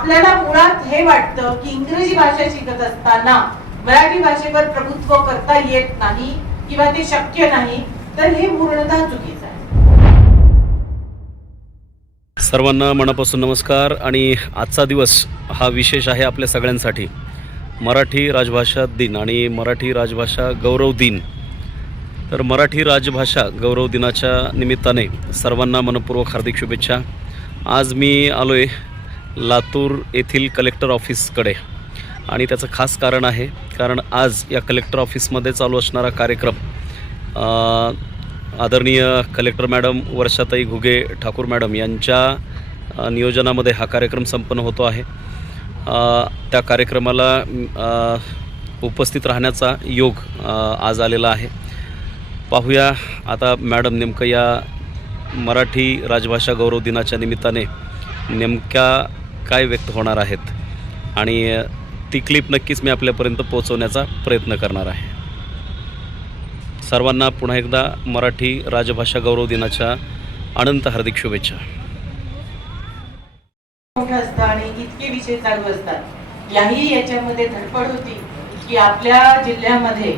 आपल्याला मुळात हे वाटतं की इंग्रजी भाषा शिकत असताना मराठी भाषेवर प्रभुत्व करता येत नाही किंवा ते शक्य नाही, तर हे पूर्णतः चुकीचं आहे. सर्वांना मनापासून नमस्कार. आणि आजचा दिवस हा विशेष आहे आपल्या सगळ्यांसाठी. मराठी राजभाषा दिन आणि मराठी राजभाषा गौरव दिन. तर मराठी राजभाषा गौरव दिनाच्या निमित्ताने सर्वांना मनपूर्वक हार्दिक शुभेच्छा. आज मी आलो आहे लातूर येथील कलेक्टर ऑफिसकडे आणि त्याचं खास कारण आहे, कारण आज या कलेक्टर ऑफिसमध्ये चालू असणारा कार्यक्रम आदरणीय collector madam Varshatai Ghuge Thakur madam यांच्या नियोजनामध्ये हा कार्यक्रम संपन्न होतो आहे. त्या कार्यक्रमाला उपस्थित राहण्याचा योग आज आलेला आहे. पाहूया आता मॅडम नेमकं या मराठी राजभाषा गौरव दिनाच्या निमित्ताने नेमक्या काय व्यक्त होणार आहेत आणि ती क्लिप नक्कीच मी आपल्यापर्यंत पोहोचवण्याचा प्रयत्न करणार आहे. सर्वांना पुन्हा एकदा मराठी राजभाषा गौरव दिनाच्या अनंत हार्दिक शुभेच्छा. मोठं असतं आणि इतके विषय चालू असतात. याच्यामध्ये धडपड होती की आपल्या जिल्ह्यामध्ये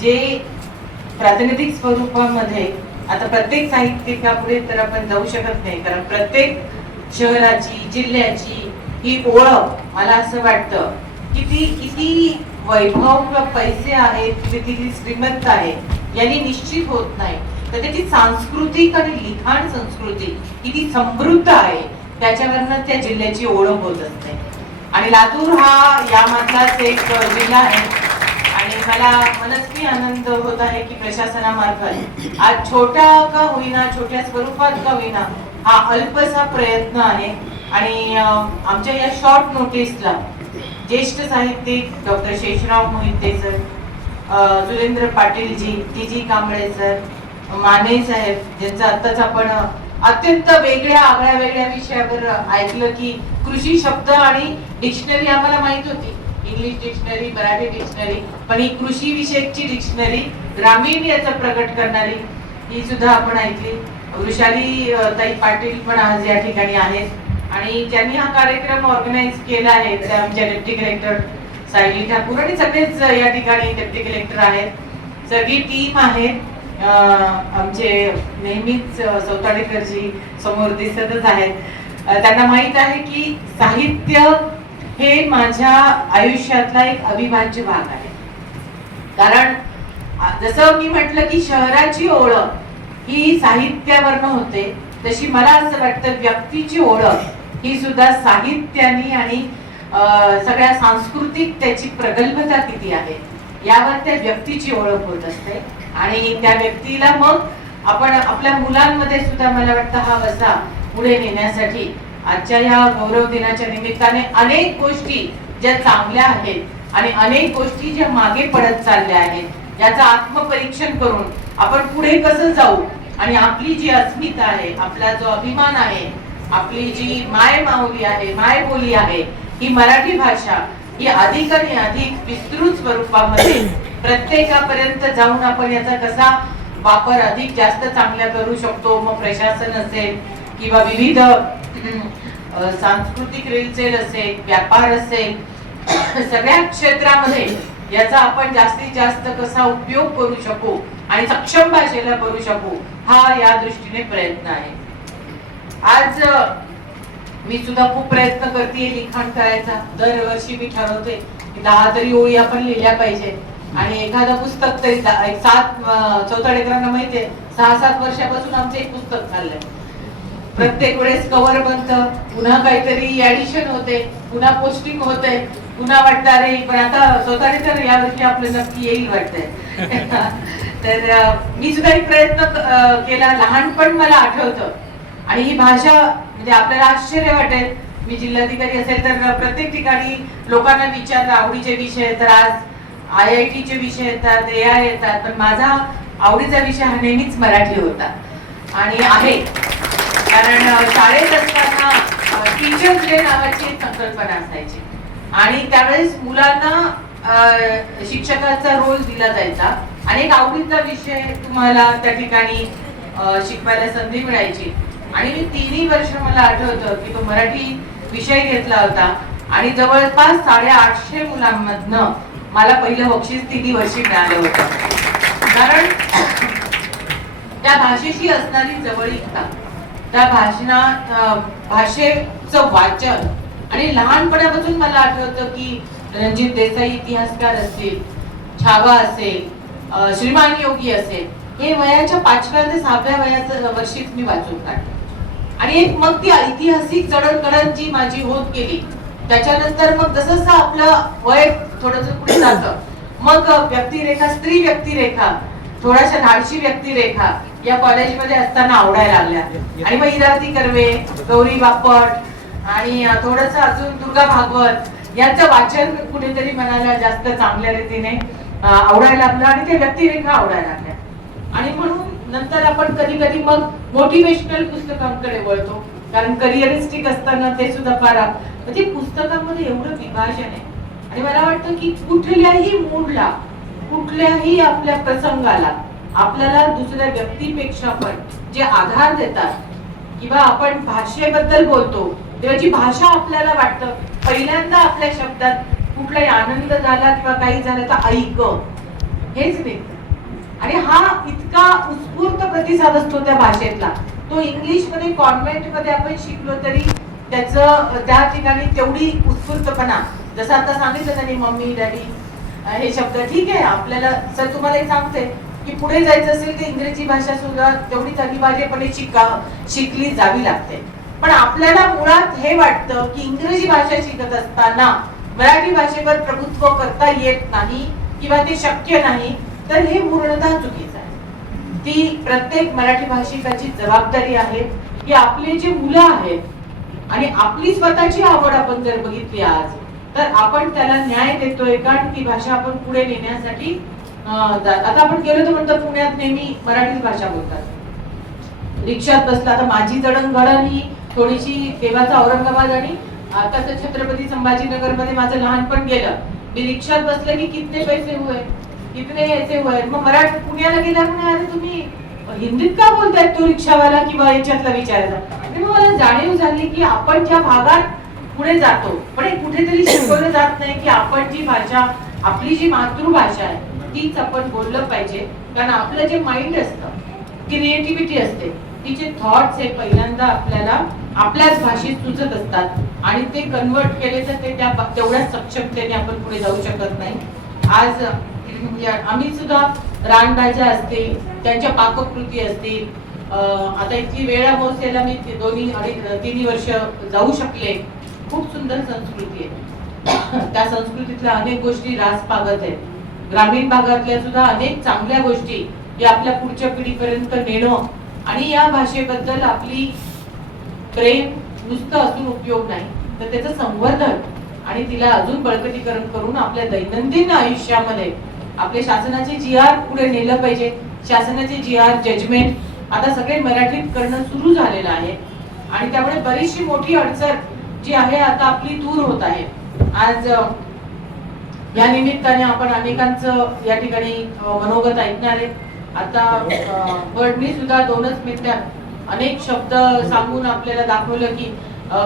जे प्रातिनिधिक स्वरूपामध्ये, आता प्रत्येक साहित्यिकापुढे तर आपण जाऊ शकत नाही, कारण प्रत्येक शहराची जिल्ह्याची ही ओळख मला असं वाटतं की ती किती वैभव किंवा पैसे आहेत, किती श्रीमंत आहे यांनी निश्चित होत नाही, तर त्याची सांस्कृतिक आणि लिखाण संस्कृती किती समृद्ध आहे त्याच्यावरनं त्या जिल्ह्याची ओळख होत असते. आणि लातूर हा यामधलाच एक जिल्हा आहे आणि मला मनस्वी आनंद होत आहे की प्रशासनामार्फत आज छोटा का होईना, छोट्या स्वरूपात का होईना, हा अल्पसा प्रयत्न आहे. आणि आमच्या या शॉर्ट नोटीसला ज्येष्ठ साहित्यिक डॉक्टर शेषराव मोहिते सर, सुरेंद्र पाटीलजी, टी.जी. कांबळे सर, माने साहेब, ज्यांचं आत्ताच आपण अत्यंत वेगळ्या विषयावर ऐकलं की कृषी शब्द आणि डिक्शनरी आम्हाला माहित होती, इंग्लिश डिक्शनरी, मराठी डिक्शनरी, पण ही कृषी विषयकची डिक्शनरी ग्रामीण याचं प्रकट करणारी ही सुद्धा आपण ऐकली. वृषाली ताई पाटील पण आज या ठिकाणी आहेत आणि ज्यांनी हा कार्यक्रम ऑर्गनाइज केला आहे त्या आमच्या डेप्टी कलेक्टर सायली ठाकूर आणि सगळेच या ठिकाणी डेप्टी कलेक्टर आहेत, सगळी टीम आहे. आमचे नेहमीच सौताडेकरजी समोर दिसतच आहेत. त्यांना माहित आहे की साहित्य हे माझ्या आयुष्यातला एक अविभाज्य भाग आहे. कारण जसं मी म्हटलं की शहराची ओळख ही साहित्यावरनं होते, तशी मला असं वाटतं व्यक्तीची ओळख ही सुद्धा साहित्याने आणि सगळ्या सांस्कृतिक त्याची प्रगल्भता किती आहे यावर त्या व्यक्तीची ओळख होत असते. आणि त्या व्यक्तीला मग आपण आपल्या मुलांमध्ये सुद्धा मला वाटतं हा वसा पुढे नेण्यासाठी आजच्या या गौरव दिनाच्या निमित्ताने अनेक गोष्टी ज्या चांगल्या आहेत आणि अनेक गोष्टी ज्या मागे पडत चालल्या आहेत याचं आत्मपरीक्षण करून आपण पुढे कसं जाऊ आणि आपली जी अस्मिता आहे, आपला जो अभिमान आहे, आपली जी मायमाऊली आहे, मायबोली आहे, ही मराठी भाषा ही अधिक आणि अधिक विस्तृत स्वरूपामध्ये प्रत्येकापर्यंत जाऊन आपण याचा कसा वापर अधिक जास्त चांगला करू शकतो. मग प्रशासन असेल किंवा विविध सांस्कृतिक रेलचेल असेल, व्यापार असेल, सगळ्या क्षेत्रामध्ये याचा आपण जास्तीत जास्त कसा उपयोग करू शकू आणि सक्षम भाषेला करू शकू, हा या दृष्टीने प्रयत्न आहे. आज मी सुद्धा खूप प्रयत्न करते लिखाण करायचा. दरवर्षी मी ठरवते की 10 तरी ओळी आपण लिहिल्या पाहिजे आणि एखादं पुस्तक तरी 7 चौथाडेकरांना माहितीये 6-7 वर्षापासून आमचं एक पुस्तक चाललंय. प्रत्येक वेळेस कव्हर बनतं, पुन्हा काहीतरी ऍडिशन होते, पुन्हा पोस्टिंग होते, पुन्हा वाटतं अरे पण आता चौथाडेकर यावर्षी आपलं नक्की येईल वाटतंय. तर मी सुद्धा एक प्रयत्न केला. लहानपण मला आठवतं आणि ही भाषा म्हणजे आपल्याला आश्चर्य वाटेल, मी जिल्हाधिकारी असेल तर प्रत्येक ठिकाणी लोकांना विचारलं आवडीचे विषय, तर आज IIT विषय येतात, AI येतात, पण माझा आवडीचा विषय हा नेहमीच मराठी होता आणि आहे. कारण शाळेत असताना टीचर्स डे नावाची एक संकल्पना असायची आणि त्यावेळेस मुलांना शिक्षकाचा रोल दिला जायचा आणि एक आवडीचा विषय तुम्हाला त्या ठिकाणी शिकवायला संधी मिळायची. आणि मी 3 वर्ष मला आठवतं की तो मराठी विषय घेतला होता आणि जवळपास 850 मुलांमधनं मला पहिलं बक्षीस 3 वर्षी मिळालं होतं. कारण त्या भाषेशी असणारी जवळीकता, त्या भाषेचं वाचन आणि लहानपणापासून मला आठवतं की रणजित देसाई इतिहासकार असतील, छावा असेल, श्रीमान योगी असेल, हे वयाच्या 5व्या ते 6व्या वयाच्या वर्षीच मी वाचून काढलं. आणि एक मग ती ऐतिहासिक जडणघडण जी माझी होत गेली, त्याच्यानंतर मग जसं आपलं वय थोडंसं पुढे जातं, मग व्यक्तिरेखा, स्त्री व्यक्तिरेखा, थोड्याशा धाडशी व्यक्तिरेखा या कॉलेजमध्ये असताना आवडायला लागल्या. आणि मग इरावती कर्वे, गौरी बापट आणि थोडंसं अजून दुर्गा भागवत यांचं वाचन कुठेतरी मनाला जास्त चांगल्या रीतीने आवडायला लागलं आणि ते व्यक्तिरेखा आवडायला लागल्या. आणि म्हणून नंतर आपण कधी कधी मग मोटिवेशनल पुस्तकांकडे वळतो, कारण करिअरिस्टिक असताना ते सुद्धा फार म्हणजे पुस्तकांमध्ये एवढं विभाजन आहे. आणि मला वाटतं की कुठल्याही मूडला, कुठल्याही आपल्या प्रसंगाला आपल्याला दुसऱ्या व्यक्तीपेक्षा पण जे आधार देतात, किंवा आपण भाषेबद्दल बोलतो तेव्हा जी भाषा आपल्याला वाटतं पहिल्यांदा आपल्या शब्दात कुठलाही आनंद झाला किंवा काही झालं तर ऐक हेच निघतं. आणि हा इतका उत्स्फूर्त प्रतिसाद असतो त्या भाषेतला. तो इंग्लिश मध्ये कॉन्व्हेंट मध्ये आपण शिकलो तरी त्याचं त्या ठिकाणी तेवढी उत्स्फूर्तपणा, जसं आता सांगितलं त्यांनी मम्मी डॅडी हे शब्द, ठीक आहे आपल्याला. सर तुम्हाला एक सांगते की पुढे जायचं असेल तर इंग्रजी भाषा सुद्धा तेवढीच अनिवार्यपणे शिकली जावी लागते. पण आपल्याला मुळात हे वाटतं की इंग्रजी भाषा शिकत असताना मराठी भाषेवर प्रभुत्व करता येत नाही किंवा ते शक्य नाही, तर हे पूर्णतः चुकीचं आहे. ती प्रत्येक मराठी भाषिकाची जबाबदारी आहे की आपले जे मुलं आहेत आणि आपली स्वतःची आवड आपण जर बघितली आज, तर आपण त्याला न्याय देतोय का ती भाषा आपण पुढे नेण्यासाठी. आता आपण गेलो तर म्हणतो पुण्यात नेहमी मराठी भाषा बोलतात, रिक्षात बसला. आता माझी जडणघडण ही थोडीशी देवाचा औरंगाबाद आणि आता तर छत्रपती संभाजीनगर मध्ये माझं लहानपण गेलं. मी रिक्षात बसले की कितने पैसे हुए, कितने ऐसे हुए. मग मराठी पुण्याला गेला म्हणे अरे तुम्ही हिंदीत का बोलतायत, तो रिक्षावाला किंवा याच्यातला विचारायचा. आणि मग मला जाणीव झाली की आपण ज्या भागात पुढे जातो पण हे कुठेतरी शिकवलं जात नाही की आपण जी भाषा, आपली जी मातृभाषा आहे तीच आपण बोललं पाहिजे. कारण आपलं जे माइंड असतं, क्रिएटिव्हिटी असते, तिचे थॉट्स हे पहिल्यांदा आपल्याला आपल्याच भाषेत सुचत असतात आणि ते कन्वर्ट केले तर ते तेवढ्याच सक्षमतेने आपण पुढे जाऊ शकत नाही. आज आम्ही सुद्धा रानभाज्या असतील, त्यांच्या पाककृती असतील. आता इतकी वेळ अमावस्येला मी 2-3 वर्ष जाऊ शकले. खूप सुंदर संस्कृती आहे. त्या संस्कृतीतल्या अनेक गोष्टी रास पागत आहेत. ग्रामीण भागातल्या सुद्धा अनेक चांगल्या गोष्टी या आपल्या पुढच्या पिढीपर्यंत नेणं आणि या भाषेबद्दल आपली प्रेम नुसतं असून उपयोग नाही, तर त्याचं संवर्धन आणि तिला अजून बळकटीकरण करून आपल्या दैनंदिन आयुष्यामध्ये आपले शासनाचे GR पुढे नेलं पाहिजे. शासनाचे GR जजमेंट आता सगळे मराठीत करणं सुरू झालेलं आहे आणि त्यामुळे बरीचशी मोठी अडचण जी आहे आता आपली दूर होत आहे. आज या निमित्ताने आपण अनेकांचं या ठिकाणी मनोगत ऐकणार आहे. आता फडणवीस सुद्धा 2च मिनिटात अनेक शब्द सांगून आपल्याला दाखवलं की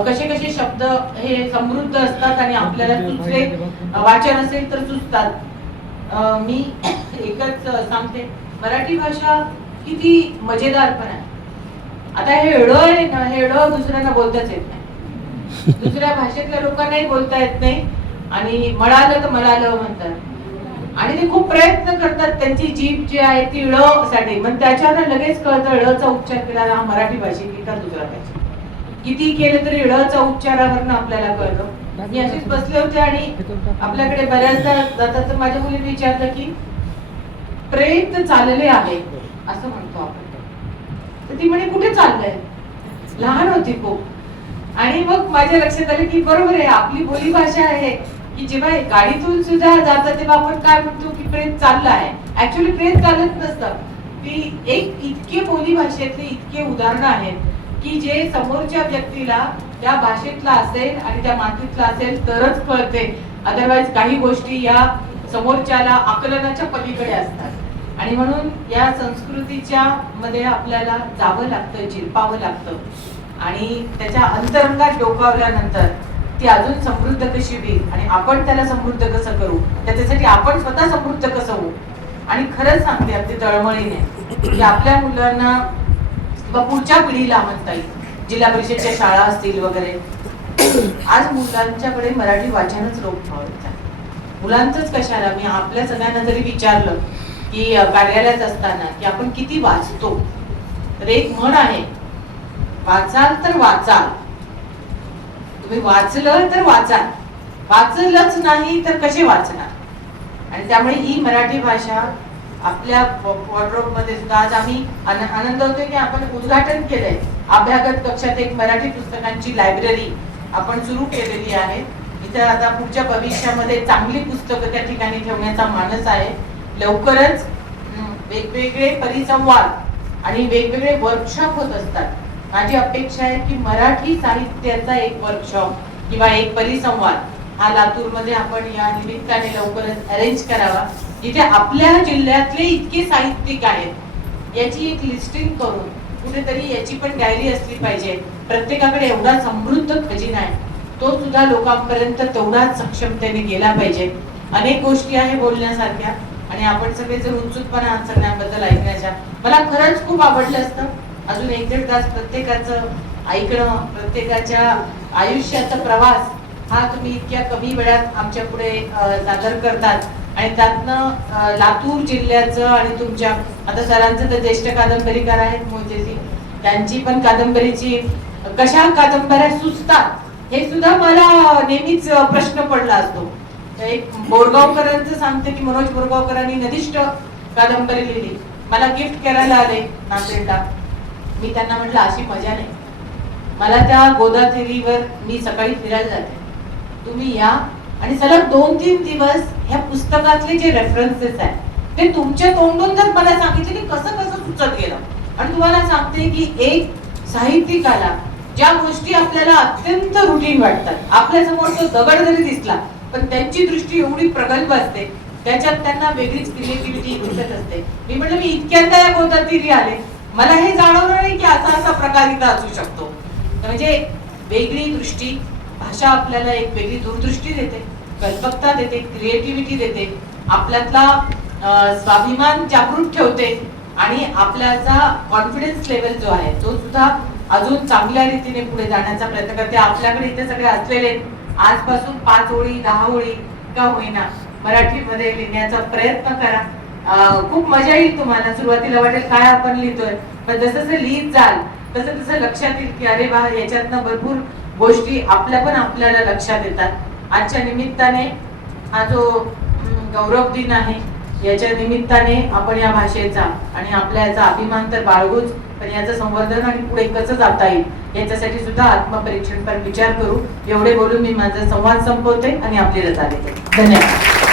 कसे कसे शब्द हे समृद्ध असतात आणि आपल्याला सुचले, वाचन असेल तर सुचतात. मी एकच सांगते, मराठी भाषा किती मजेदार पण आहे. आता हे ळ आहे ना, हे ळ दुसऱ्यांना बोलताच येत नाही, दुसऱ्या भाषेतल्या लोकांनाही बोलता येत नाही आणि मळालं तर मळालं म्हणतात आणि ते खूप प्रयत्न करतात. त्यांची जीभ जी आहे ती ळ साठी, पण त्याच्यावर लगेच कळतं ळचा उच्चार केला हा मराठी भाषेत का दुसरा भाषेत. किती केलं तरी ळचा उच्चारावरनं आपल्याला कळतं. मी असेच बसले होते आणि आपल्याकडे बऱ्याचदा जातात तर माझ्या मुलीने विचारलं की प्रेत चालले आहे असं म्हणतो आपण, तर ती म्हणे कुठे चाललंय, लहान होती खूप. आणि मग माझ्या लक्षात आलं की बरोबर आहे, आपली बोली भाषा आहे की जेव्हा गाडीतून सुद्धा जातं तेव्हा आपण काय म्हणतो की प्रेत चालला आहे. ऍक्च्युअली प्रेत चालत नसतं. ती एक इतके बोली भाषेतले इतके उदाहरणं आहेत की जे समोरच्या व्यक्तीला त्या भाषेतला असेल आणि त्या मातीतला असेल तरच कळते. अदरवाईज काही गोष्टी या समोरच्याला आकलनाच्या पलीकडे असतात आणि म्हणून या संस्कृतीच्या मध्ये आपल्याला जावं लागतं, झिरपावं लागतं. आणि त्याच्या अंतरंगात डोकावल्यानंतर ती अजून समृद्ध कशी होईल आणि आपण त्याला समृद्ध कसं करू, त्याच्यासाठी आपण स्वतः समृद्ध कसं होऊ. आणि खरंच सांगते अगदी तळमळीने की आपल्या मुलांना किंवा पुढच्या पिढीला म्हणता येईल, जिल्हा परिषदच्या शाळा असतील वगैरे, आज मुलांच्याकडे मराठी वाचनच लोप पावत आहे. मुलांचंच कशाला, मी आपल्या सगळ्यांना जरी विचारलं की कार्यालयात असताना की आपण किती वाचतो, तर एक म्हण आहे, वाचाल तर वाचाल, तुम्ही वाचलं तर वाचाल, वाचलंच नाही तर कसे वाचणार. आणि त्यामुळे ही मराठी भाषा आपल्या वॉर्डरोब मध्ये सुद्धा आज आम्ही आनंद होतोय की आपण उद्घाटन केलंय. अभ्यागत कक्षात एक मराठी पुस्तकांची लायब्ररी आपण सुरू केलेली आहे. इथे आता पुढच्या भविष्यामध्ये चांगली पुस्तकं त्या ठिकाणी ठेवण्याचा मानस आहे. लवकरच वेगवेगळे परिसंवाद आणि वेगवेगळे वर्कशॉप होत असतात. माझी अपेक्षा आहे की मराठी साहित्याचा एक वर्कशॉप किंवा एक परिसंवाद हा लातूरमध्ये आपण या निमित्ताने लवकरच अरेंज करावा, जिथे आपल्या जिल्ह्यातले इतके साहित्यिक आहेत याची एक लिस्टिंग करून कुठेतरी याची पण डायरी असली पाहिजे. प्रत्येकाकडे एवढा समृद्ध खजिना आहे, तो सुद्धा लोकांपर्यंत तेवढाच सक्षमतेने गेला पाहिजे. अनेक गोष्टी आहे बोलण्यासारख्या आणि आपण सगळे जर उत्सुकपणा सगळ्यांबद्दल ऐकण्याच्या, मला खरंच खूप आवडलं असतं अजून 1-1.5 तास प्रत्येकाचं ऐकणं, प्रत्येकाच्या आयुष्याचा प्रवास हा तुम्ही इतक्या कमी वेळात आमच्या पुढे सादर करतात. आणि त्यातनं लातूर जिल्ह्याचं आणि तुमच्या आता सरांचं तर ज्येष्ठ कादंबरीकार आहेत मोहितेजी, त्यांची पण कादंबरीची कशा कादंबऱ्या सुचतात हे सुद्धा मला नेहमीच प्रश्न पडला असतो. एक बोरगावकरांचं सांगते की मनोज बोरगावकरांनी नदिष्ट कादंबरी लिहिली, मला गिफ्ट करायला आले नांदेडला. मी त्यांना म्हटलं अशी मजा नाही, मला त्या गोदावरीवर मी सकाळी फिरायला जाते, तुम्ही या आणि सलग 2-3 दिवस ह्या पुस्तकातले जे रेफरन्सेस आहेत ते तुमच्या तोंडून जर मला सांगितले की कसं कसं सुचत गेलं. आणि तुम्हाला सांगते की एक साहित्यिकाला ज्या गोष्टी आपल्याला अत्यंत रुटीन वाटतात, आपल्या समोर तो दगड जरी दिसला पण त्यांची दृष्टी एवढी प्रगल्भ असते, त्याच्यात त्यांना वेगळीच क्रिएटिव्हिटी घुसत असते. मी म्हटलं मी इतक्यांदा या गोदावरी आले, मला हे जाणवलं नाही की असा प्रकार इथं असू शकतो. म्हणजे वेगळी दृष्टी, भाषा आपल्याला एक वेगळी दूरदृष्टी देते, कल्पकता देते, क्रिएटिव्हिटी देते, आपल्यातला स्वाभिमान जागृत ठेवते आणि आपल्याचा कॉन्फिडन्स लेवल जो आहे तो सुद्धा अजून चांगल्या रीतीने पुढे जाण्याचा प्रयत्न करते. आपल्याकडे इथे सगळे असलेले आजपासून 5 ओळी 10 ओळी का होईना मराठीमध्ये लिहिण्याचा प्रयत्न करा. खूप मजा येईल तुम्हाला. सुरुवातीला वाटेल काय आपण लिहितोय, पण जसं जसं लिहित जाल तसं तसं लक्षात येईल की अरे वा, याच्यातनं भरपूर गोष्टी आपल्याला लक्षात येतात. आजच्या निमित्ताने हा जो गौरव दिन आहे याच्या निमित्ताने आपण या भाषेचा आणि आपल्या याचा अभिमान तर बाळगूच, पण याचं संवर्धन आणि पुढे कसं जाता येईल याच्यासाठी सुद्धा आत्मपरीक्षण पर विचार करू. एवढे बोलून मी माझा संवाद संपवते आणि आपली रजा देते. धन्यवाद.